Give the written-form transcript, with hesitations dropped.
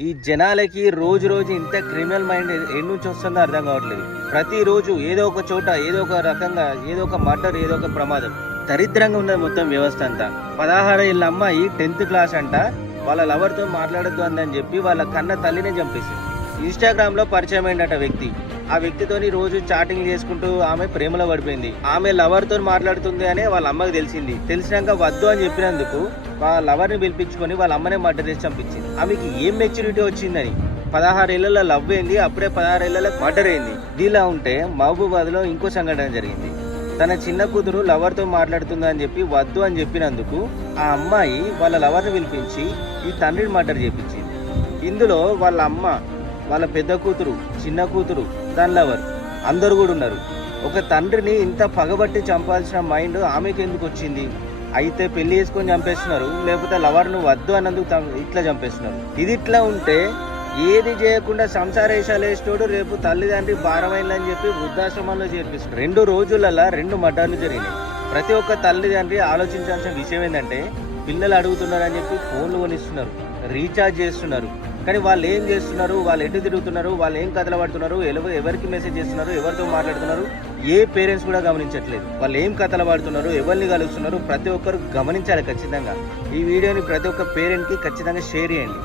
ఈ జనాలకి రోజు రోజు ఇంత క్రిమినల్ మైండ్ ఎన్ని నుంచి వస్తుందో అర్థం కావట్లేదు. ప్రతిరోజు ఏదో ఒక చోట ఏదో ఒక రకంగా ఏదో ఒక మర్డర్ ఏదో ఒక ప్రమాదం. దరిద్రంగా ఉన్నది మొత్తం వ్యవస్థ అంతా. 16 ఏళ్ళ అమ్మాయి 10th క్లాస్ అంట వాళ్ళ లవర్తో మాట్లాడద్దు అందని చెప్పి వాళ్ళ కన్న తల్లినే చంపేసింది. ఇన్స్టాగ్రామ్ లో పరిచయం అయినట వ్యక్తి. ఆ వ్యక్తితోని రోజు చాటింగ్ చేసుకుంటూ ఆమె ప్రేమలో పడిపోయింది. ఆమె లవర్ తో మాట్లాడుతుంది అని వాళ్ళ అమ్మకి తెలిసింది. తెలిసినాక వద్దు అని చెప్పినందుకు వాళ్ళ లవర్ ని పిలిపించుకొని వాళ్ళ అమ్మనే మర్డర్ చేసి చంపించింది. ఆమెకి ఏం మెచ్యూరిటీ వచ్చిందని. 16 ఏళ్లలో లవ్ అయింది, అప్పుడే 16 ఏళ్లలో మర్డర్ అయింది. దీలా ఉంటే మహబూబాద్ లో ఇంకో సంఘటన జరిగింది. తన చిన్న కూతురు లవర్ తో మాట్లాడుతుంది అని చెప్పి వద్దు అని చెప్పినందుకు ఆ అమ్మాయి వాళ్ళ లవర్ ని పిలిపించి ఈ తండ్రిని మర్డర్ చేపించింది. ఇందులో వాళ్ళ అమ్మ, వాళ్ళ పెద్ద కూతురు, చిన్న కూతురు, దాని లవర్ అందరు కూడా ఉన్నారు. ఒక తండ్రిని ఇంత పగబట్టి చంపాల్సిన మైండ్ ఆమెకి ఎందుకు వచ్చింది? అయితే పెళ్లి చేసుకొని చంపేస్తున్నారు, లేకపోతే లవర్ను వద్దు అన్నందుకు ఇట్లా చంపేస్తున్నారు. ఇది ఇట్లా ఉంటే ఏది చేయకుండా సంసారేషాలు వేసేటోడు రేపు తల్లిదండ్రి భారమైందని చెప్పి వృద్ధాశ్రమంలో చేర్పిస్తారు. 2 రోజులలో 2 మర్డర్లు జరిగినాయి. ప్రతి ఒక్క తల్లిదండ్రి ఆలోచించాల్సిన విషయం ఏంటంటే పిల్లలు అడుగుతున్నారు అని చెప్పి ఫోన్లు కొనిస్తున్నారు, రీఛార్జ్ చేస్తున్నారు. కానీ వాళ్ళు ఏం చేస్తున్నారు, వాళ్ళు ఎటు తిరుగుతున్నారు, వాళ్ళు ఏం కథలు పడుతున్నారు, ఎవరికి మెసేజ్ చేస్తున్నారు, ఎవరితో మాట్లాడుతున్నారు, ఏ పేరెంట్స్ కూడా గమనించట్లేదు. వాళ్ళు ఏం కథలు పడుతున్నారు, ఎవరిని కలుస్తున్నారు, ప్రతి ఒక్కరు గమనించాలి ఖచ్చితంగా. ఈ వీడియోని ప్రతి ఒక్క పేరెంట్కి ఖచ్చితంగా షేర్ చేయండి.